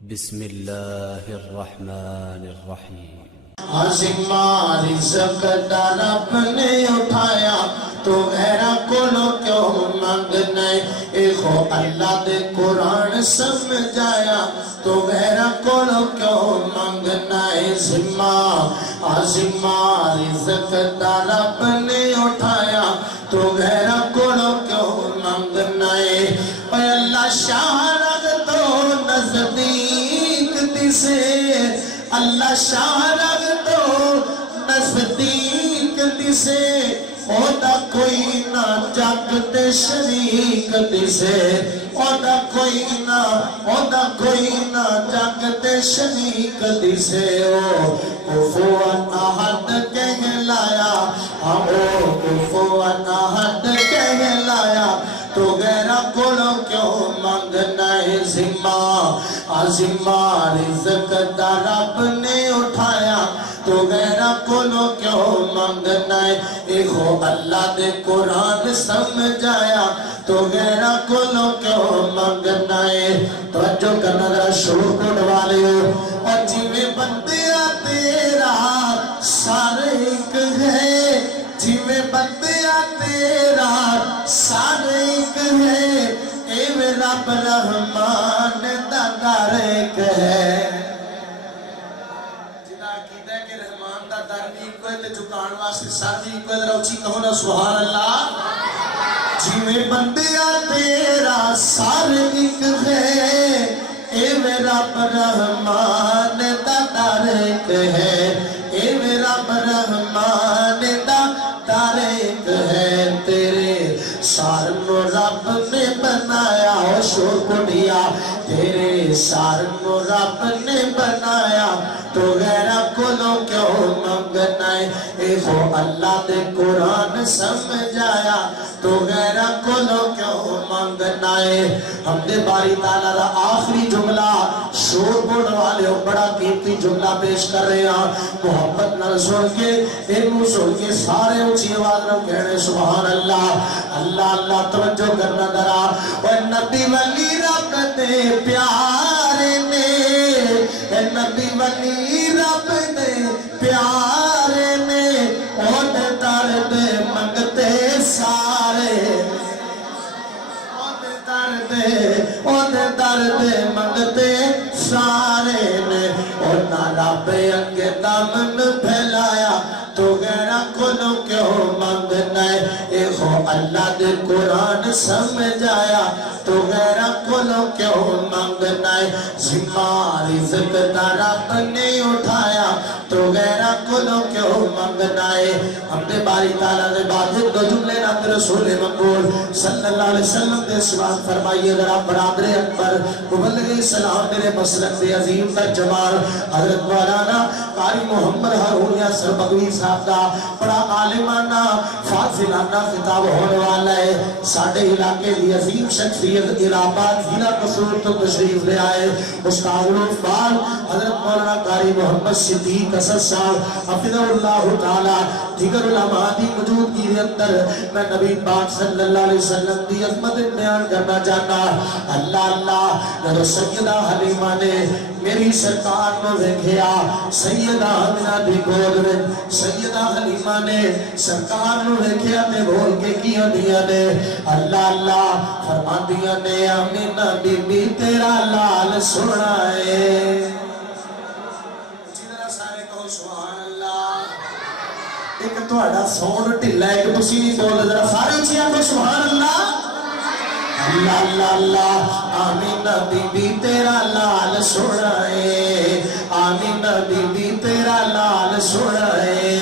بسم اللہ الرحمن الرحیم۔ آزمار رزق دا رب نے اٹھایا تو غیرہ کولو کیوں مانگنے اے خو اللہ دے قرآن سمجھایا تو غیرہ کولو کیوں مانگنا اے آزمار رزق دا رب نے اٹھایا تو غیرہ کولو کیوں مانگنا اے اے اللہ شاہ رگ تو نزدیک دسے اللہ شاہ رگ تو نزدیک دسے اودا کوئی نہ جگ تے شریک دسے اودا کوئی نہ جگ تے شریک دسے او کفوان احد کہلایا او کفوان احد کہلایا تو غیرہ کولو کیوں مانگنا ہے ذمہ رزق دا رب نے اٹھایا تو غیرہ کولو کیوں مانگنا ہے اے خو اللہ دے قرآن سمجھایا تو غیرہ کولو کیوں مانگنا ہے توجہ کرنا ذرا شور کو ڈوالے ہو اور جیویں بندیا تیرا سارے ایک ہے جیویں بندیا تیرا سارے ایک ہے اے رب رحمان دا در ایک ہے جنہا عقیدہ ہے کہ رحمان دا در بھی کوئی تے جھکان واسطے سر بھی کوئی ذرا اچھی کہو نا سبحان اللہ جیویں بندیا تیرا سارے ایک ہے اے رب رحمان دا در ایک ہے اے رب رحمان دا در ایک ہے تیرے سارنو رب نے بنایا ہو شور کو دیا تیرے سارنو رب نے بنایا تو غیرہ کولو کیوں مانگنا ہے اے خو اللہ دے قرآن سمجھایا تو غیرہ کولو کیوں مانگنا ہے ہم دے باری تعالیٰ دا آخری جملہ شور بوڑ والے ہو بڑا قیمتی جملہ پیش کر رہے ہیں محبت نہ سن کے انہوں سن کے سارے اونچی آواز نہ کہنے سبحان اللہ اللہ اللہ توجہ کرنا درا اور نبی ولی رب دے پیارے نے نبی ولی رب دے پیارے نے اور درد منگتے سارے اور درد منگتے سارے نے اور نہ رب انگے دامن پھیلایا تو غیرہ کولو کیوں مانگنا ہے اے خو اللہ دے قرآن سمجھایا تو غیرہ کولو کیوں مانگنا ہے ذمہ رزق دا رب نے اٹھایا تو غیرہ کولو کیوں مانگنا ہے ہم نے باری تعالیٰ نے بعد دو جملے نام رسول مقبول صلی اللہ علیہ وسلم دے سوال فرمائیے ذرا برادر اکبر مبلغ اسلام میرے مسلک دے عظیم در جمال حضرت مولانا قاری محمد ہارون یاسر بغوی صاحب دا بڑا عالمانہ فاضلانہ خطاب ہونے والا ہے ساڑھے علاقے دی عظیم شخصیت الہآباد ضلع قصور تو تشریف لے آئے استاد الفال حضرت مولانا قاری محمد صدیق اسد صاحب حفظہ اللہ تعالی دیگر علماء دی موجود کی اندر میں نبی پاک صلی اللہ علیہ وسلم دی عظمت بیان کرنا چاہتا اللہ اللہ جب سیدہ حلیمہ نے میری سرکار کو دیکھیا سیدہ آمنہ دی گود میں سیدہ حلیمہ نے سرکار کو دیکھیا تے بول کے کیا دیا نے اللہ اللہ فرما دیا نے آمنہ بی بی تیرا لال سنائے جنرہ سارے کہو سبحان اللہ ایک تو اڈا سون ٹھلا ہے کہ تسی نہیں بول ذرا سارے چیئے کو سبحان اللہ اللہ اللہ اللہ آمینہ بی بی تیرا لال سنائے آمینہ بی بی تیرا لال سنائے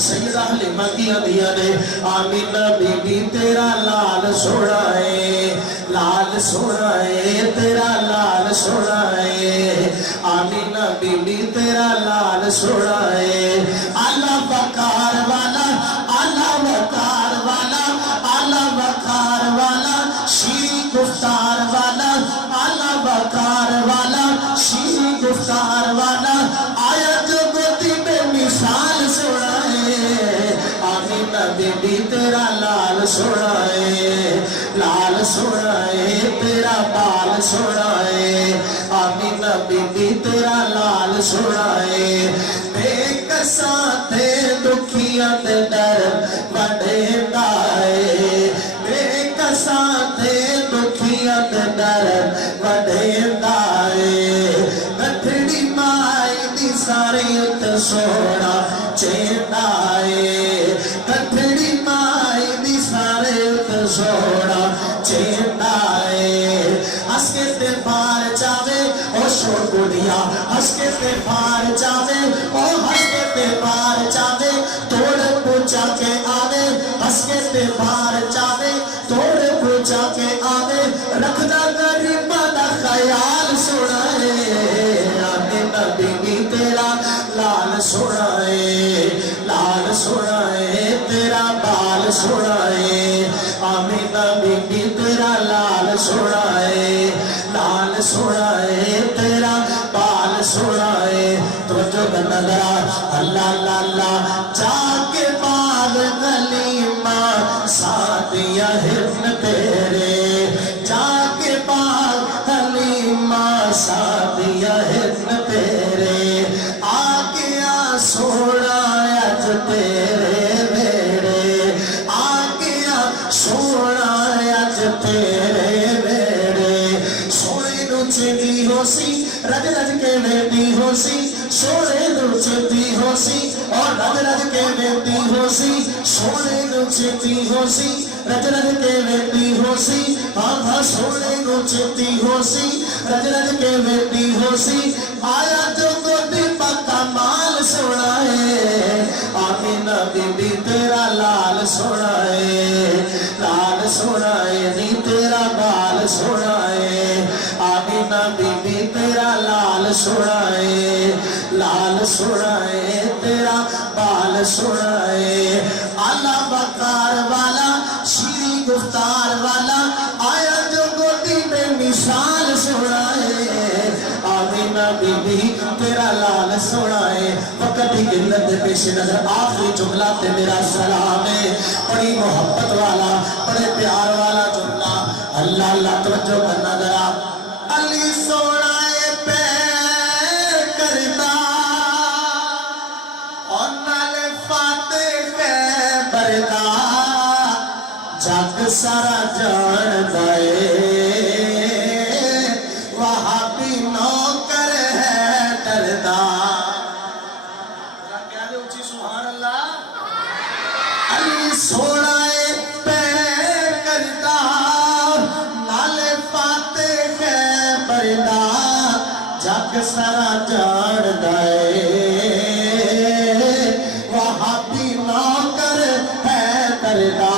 سیدہ حلیمہ کیا دیا نے آمینہ بی بی تیرا لال سنائے تیرا لال سنائے آمینہ بی بی تیرا لال سنائے اللہ وقار والا اللہ وقار والا اللہ وقار والا شیری گفتار والا اللہ وقار والا شیری گفتار والا آیا جو گوتی بے مثال سنائے آمینہ بی بی تیرا لال سنائے تیرا بال سنائے آمینہ آمینہ بی بی تیرا لال سونا ہے بے کساں تے دکھیاں تے در وڈیندا ہے بے کساں تے دکھیاں تے در وڈیندا ہے گٹھڑی مائی دی ساری ات سونا چیندا ہے گٹھڑی مائی دی ساری ات سونا چیندا ہے ہس کے تے پار جاوے او شو گڑیا ہس کے تے پار جاوے او ہس کے تے پار جاوے توڑ پوچھا کے آوے ہس کے تے پار جاوے توڑ پوچھا کے آوے رکھدا غریباں دا خیال سونا ہے آمینہ بی بی تیرا لال سونا ہے لال سونا ہے تیرا بال سونا ہے آمینہ بی بی تیرا لال سونا ہے لال سونا ہے تیرا بال سونا ہے توجہ کرنا ذرا اللہ اللہ اللہ جا کے بال غلیمہ ساتھیا حفن تیرے جا کے بال غلیمہ ساتھیا حفن تیرے آ گیا سونا اج تیرے میرے آ گیا سونا اج تیرے میرے سونے نو چیتی ہو سی رج رج کے ویندی ہو سی سونے نو چیتی ہو سی اور رج رج کے ویندی ہو سی سونے نو چیتی ہو سی رج رج کے ویندی ہو سی ہاں سونے نو چیتی ہو سی رج رج کے ویندی ہو سی آیا جو گودی پکا مال سونا ہے آمینہ بی بی تیرا لال سونا ہے لال سونا ہے نی تیرا بال سونا ہے آمینہ بی بی تیرا لال سونا ہے لال سونا ہے تیرا بال سونا ہے اعلیٰ وقار والا شیریں گفتار والا آیا جو گودی میں مثال سونا ہے آمینہ بی بی تیرا لال سونا ہے وقت کی قلت پیش نظر آخری جملہ تے میرا سلام ہے بڑی محبت والا بڑے پیار والا جملہ اللہ اللہ توجہ کرنا ذرا علی سونا ہے پہ کرتا اور نالے فاتح بردا جگ سارا جان دائے وہابی نوکر ہے ڈردا کہہ دے اچھی سبحان اللہ علی سونا پہ کرتا نالے فاتح ہے بردا جگ سارا جان دائے وہابی نوکر ہے ڈردا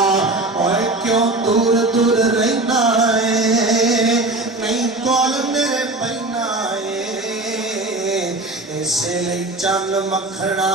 اور کیوں دور دور رہنا ہے نہیں کول میرے بہنا ہے اسے لئی چند مکھنا